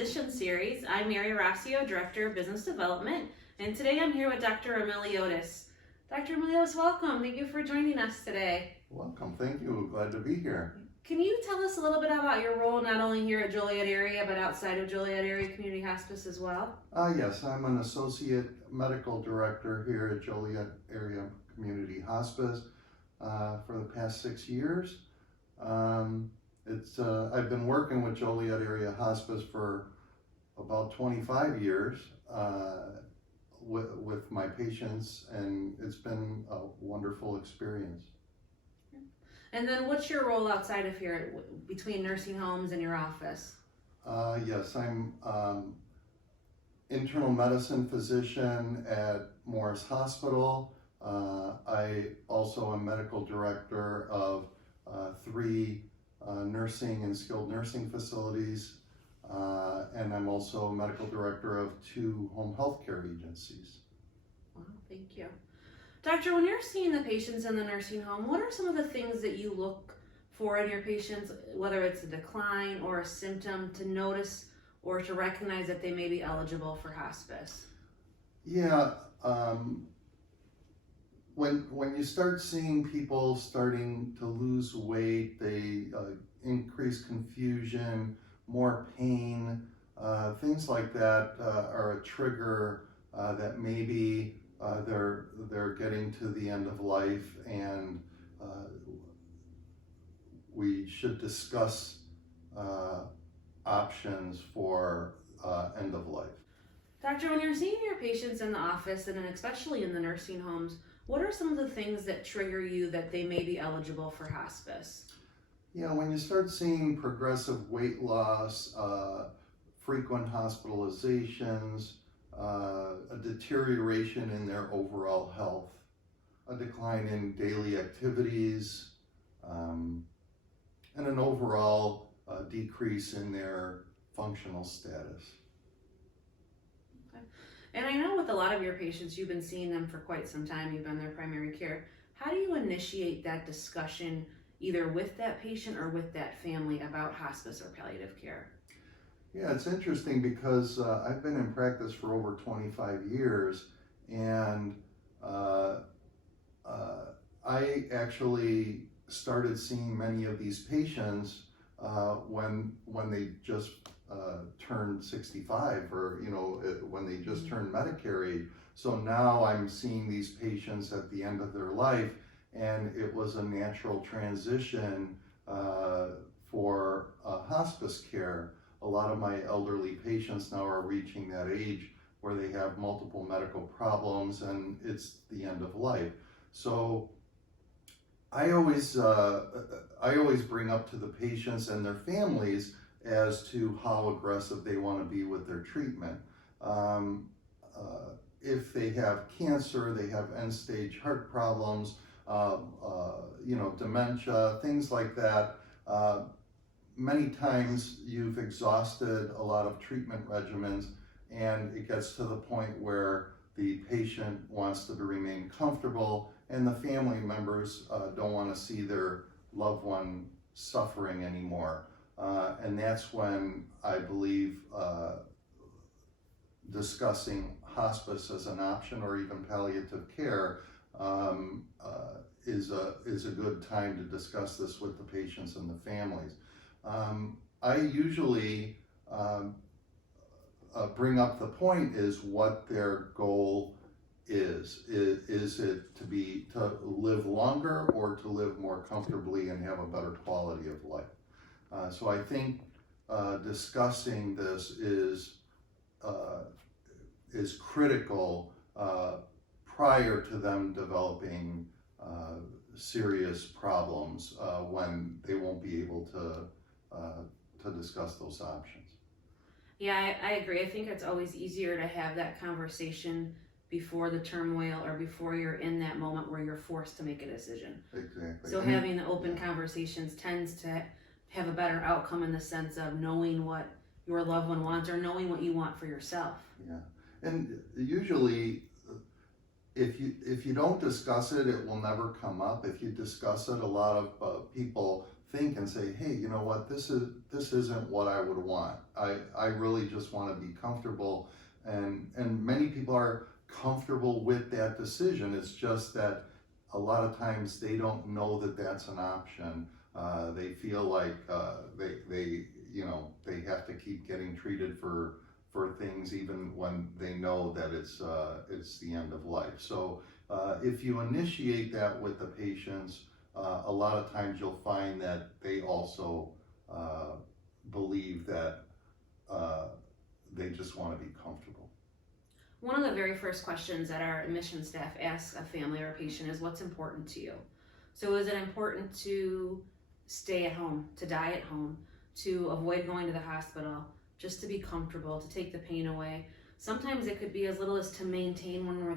Physician Series. I'm Mary Rossio, Director of Business Development, and today I'm here with Dr. Emiliotis. Dr. Emiliotis, welcome. Thank you for joining us today. Welcome. Thank you. Glad to be here. Can you tell us a little bit about your role, not only here at Joliet area, but outside of Joliet Area Community Hospice as well? Yes, I'm an Associate Medical Director here at Joliet Area Community Hospice for the past 6 years. I've been working with Joliet Area Hospice for about 25 years with my patients, and it's been a wonderful experience. And then what's your role outside of here between nursing homes and your office? Yes, I'm internal medicine physician at Morris Hospital. I also am medical director of 3 nursing and skilled nursing facilities, and I'm also medical director of 2 home health care agencies. Wow, thank you. Doctor, when you're seeing the patients in the nursing home, what are some of the things that you look for in your patients, whether it's a decline or a symptom, to notice or to recognize that they may be eligible for hospice? Yeah, when you start seeing people starting to lose weight, they increase confusion, more pain, things like that are a trigger that maybe they're getting to the end of life, and we should discuss options for end of life. Doctor, when you're seeing your patients in the office and especially in the nursing homes, what are some of the things that trigger you that they may be eligible for hospice? Yeah, when you start seeing progressive weight loss, frequent hospitalizations, a deterioration in their overall health, a decline in daily activities, and an overall decrease in their functional status. Okay. And I know with a lot of your patients, you've been seeing them for quite some time, you've been their primary care. How do you initiate that discussion either with that patient or with that family about hospice or palliative care? Yeah, it's interesting because I've been in practice for over 25 years, and I actually started seeing many of these patients when they just turned 65, or when they just turned Medicare age. So now I'm seeing these patients at the end of their life, and it was a natural transition for hospice care. A lot of my elderly patients now are reaching that age where they have multiple medical problems and it's the end of life. So I always bring up to the patients and their families as to how aggressive they want to be with their treatment. If they have cancer, they have end-stage heart problems, dementia, things like that. Many times you've exhausted a lot of treatment regimens, and it gets to the point where the patient wants to remain comfortable, and the family members don't want to see their loved one suffering anymore. And that's when I believe discussing hospice as an option, or even palliative care, is a good time to discuss this with the patients and the families. I usually bring up the point is what their goal is. Is it to live longer, or to live more comfortably and have a better quality of life? So I think discussing this is critical prior to them developing serious problems when they won't be able to discuss those options. Yeah, I agree. I think it's always easier to have that conversation before the turmoil, or before you're in that moment where you're forced to make a decision. Exactly. So having the open conversations tends to have a better outcome, in the sense of knowing what your loved one wants, or knowing what you want for yourself. Yeah, and usually if you don't discuss it, it will never come up. If you discuss it, a lot of people think and say, hey, you know what, this isn't what I would want. I really just want to be comfortable, and many people are comfortable with that decision. It's just that a lot of times they don't know that that's an option. They feel like they they have to keep getting treated for things even when they know that it's the end of life. So if you initiate that with the patients, a lot of times you'll find that they also believe that they just want to be comfortable. One of the very first questions that our admission staff asks a family or a patient is, what's important to you? So is it important to stay at home, to die at home, to avoid going to the hospital, just to be comfortable, to take the pain away? Sometimes it could be as little as to maintain where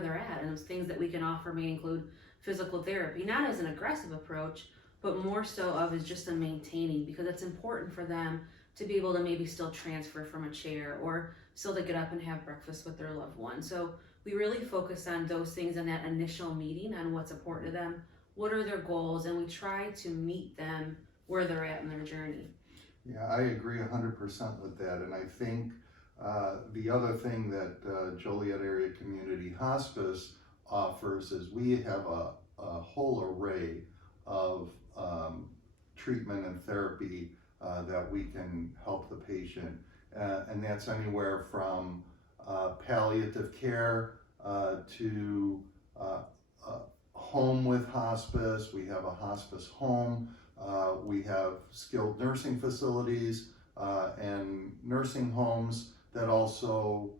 they're at, and those things that we can offer may include physical therapy, not as an aggressive approach, but more so of as just a maintaining, because it's important for them to be able to maybe still transfer from a chair or still to get up and have breakfast with their loved one. So we really focus on those things in that initial meeting, on what's important to them, what are their goals, and we try to meet them where they're at in their journey. Yeah, I agree 100% with that. And I think the other thing that Joliet Area Community Hospice offers is we have a whole array of treatment and therapy that we can help the patient. And that's anywhere from palliative care to home with hospice. We have a hospice home. We have skilled nursing facilities and nursing homes that also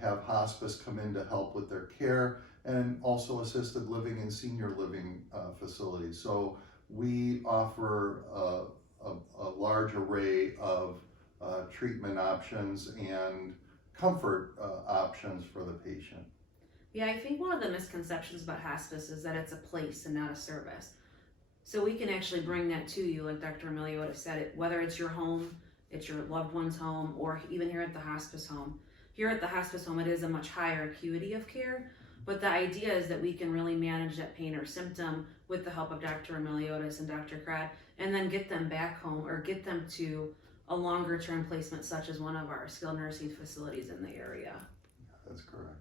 have hospice come in to help with their care, and also assisted living and senior living facilities. So we offer a large array of treatment options and comfort options for the patient. Yeah, I think one of the misconceptions about hospice is that it's a place and not a service. So we can actually bring that to you, like Dr. Emiliotis said, it, whether it's your home, it's your loved one's home, or even here at the hospice home. Here at the hospice home, it is a much higher acuity of care, but the idea is that we can really manage that pain or symptom with the help of Dr. Emiliotis and Dr. Crad, and then get them back home or get them to a longer term placement, such as one of our skilled nursing facilities in the area. Yeah, that's correct.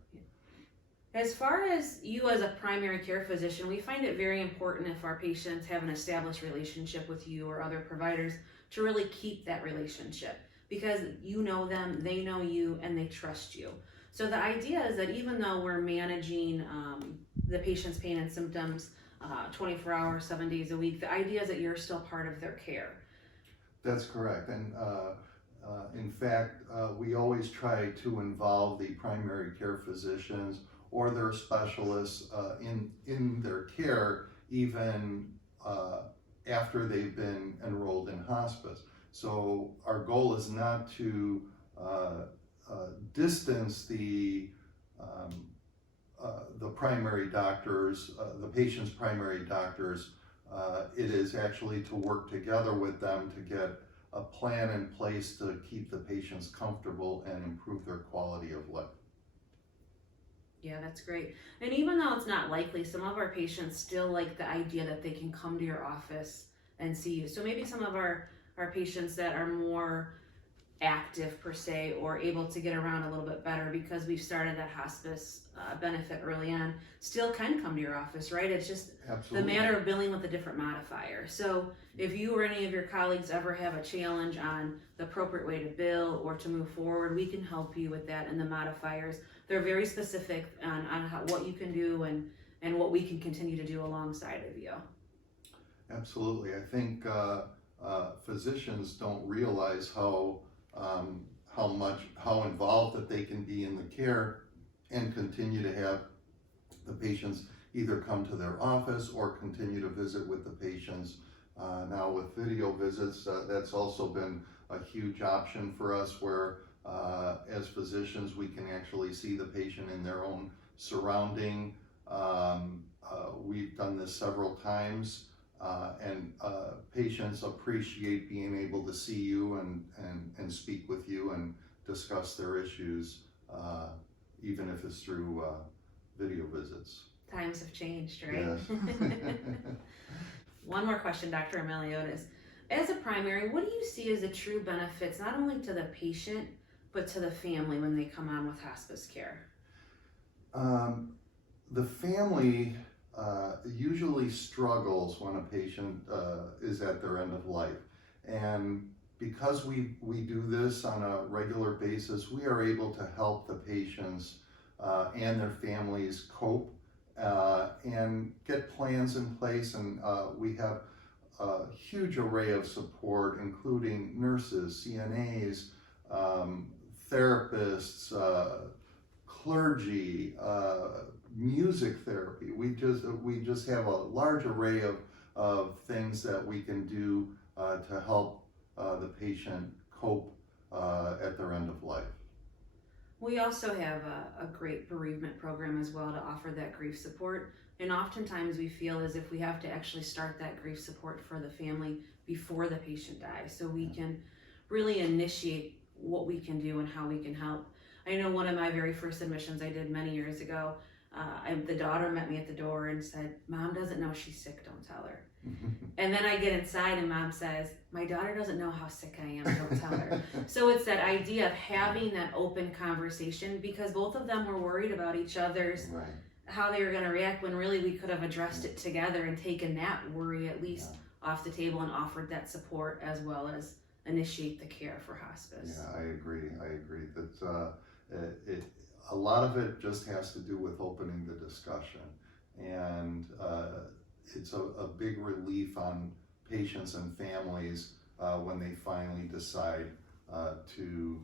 As far as you as a primary care physician, we find it very important if our patients have an established relationship with you or other providers to really keep that relationship, because you know them, they know you, and they trust you. So the idea is that even though we're managing the patient's pain and symptoms 24 hours, 7 days a week, the idea is that you're still part of their care. That's correct. And in fact, we always try to involve the primary care physicians or their specialists in their care, even after they've been enrolled in hospice. So our goal is not to distance the primary doctors, the patient's primary doctors. It is actually to work together with them to get a plan in place to keep the patients comfortable and improve their quality of life. Yeah, that's great. And even though it's not likely, some of our patients still like the idea that they can come to your office and see you. So maybe some of our patients that are more active per se, or able to get around a little bit better because we've started that hospice benefit early on, still can come to your office, right? It's just Absolutely. the matter of billing with a different modifier. So if you or any of your colleagues ever have a challenge on the appropriate way to bill or to move forward, we can help you with that. And the modifiers, they're very specific on what you can do and what we can continue to do alongside of you. Absolutely. I think physicians don't realize how involved that they can be in the care and continue to have the patients either come to their office or continue to visit with the patients. Now with video visits, that's also been a huge option for us, where as physicians we can actually see the patient in their own surrounding. We've done this several times. And patients appreciate being able to see you and speak with you and discuss their issues, even if it's through video visits. Times have changed, right? Yes. One more question, Dr. Ameliotis. As a primary, what do you see as the true benefits, not only to the patient, but to the family when they come on with hospice care? The family usually struggles when a patient is at their end of life. And because we do this on a regular basis, we are able to help the patients and their families cope and get plans in place. And we have a huge array of support, including nurses, CNAs, therapists, clergy, music therapy. We just have a large array of things that we can do to help the patient cope at their end of life. We also have a great bereavement program as well to offer that grief support. And oftentimes we feel as if we have to actually start that grief support for the family before the patient dies, so we can really initiate what we can do and how we can help. I know one of my very first admissions I did many years ago, the daughter met me at the door and said, "Mom doesn't know she's sick, don't tell her." And then I get inside and Mom says, "My daughter doesn't know how sick I am, don't tell her." So it's that idea of having that open conversation, because both of them were worried about each other's, Right. how they were going to react, when really we could have addressed it together and taken that worry at least off the table and offered that support as well as initiate the care for hospice. Yeah, I agree. That a lot of it just has to do with opening the discussion, and it's a big relief on patients and families when they finally decide to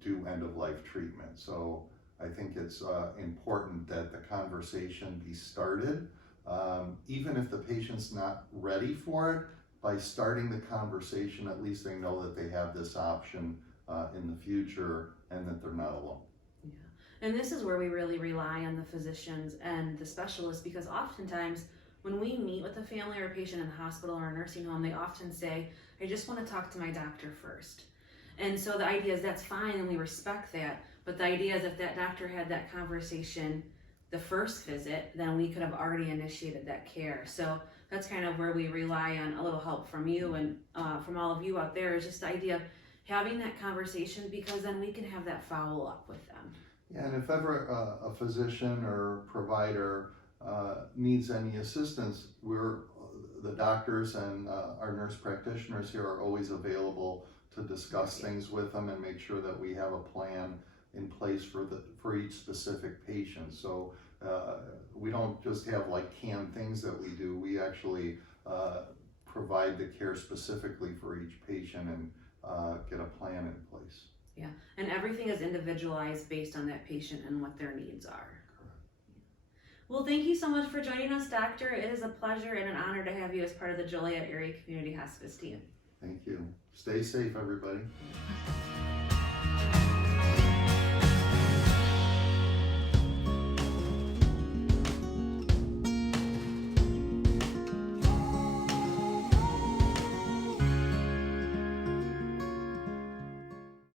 do end of life treatment. So I think it's important that the conversation be started, even if the patient's not ready for it. By starting the conversation, at least they know that they have this option in the future and that they're not alone. Yeah. And this is where we really rely on the physicians and the specialists, because oftentimes when we meet with a family or a patient in the hospital or a nursing home, they often say, "I just want to talk to my doctor first." And so the idea is that's fine and we respect that, but the idea is if that doctor had that conversation the first visit, then we could have already initiated that care. So that's kind of where we rely on a little help from you and from all of you out there, is just the idea of having that conversation, because then we can have that follow up with them. Yeah, and if ever a physician or provider needs any assistance, the doctors and our nurse practitioners here are always available to discuss things with them and make sure that we have a plan in place for each specific patient. So we don't just have like canned things that we do. We actually provide the care specifically for each patient and get a plan in place. Yeah, and everything is individualized based on that patient and what their needs are. Correct. Well, thank you so much for joining us, Doctor. It is a pleasure and an honor to have you as part of the Joliet Area Community Hospice team. Thank you. Stay safe, everybody.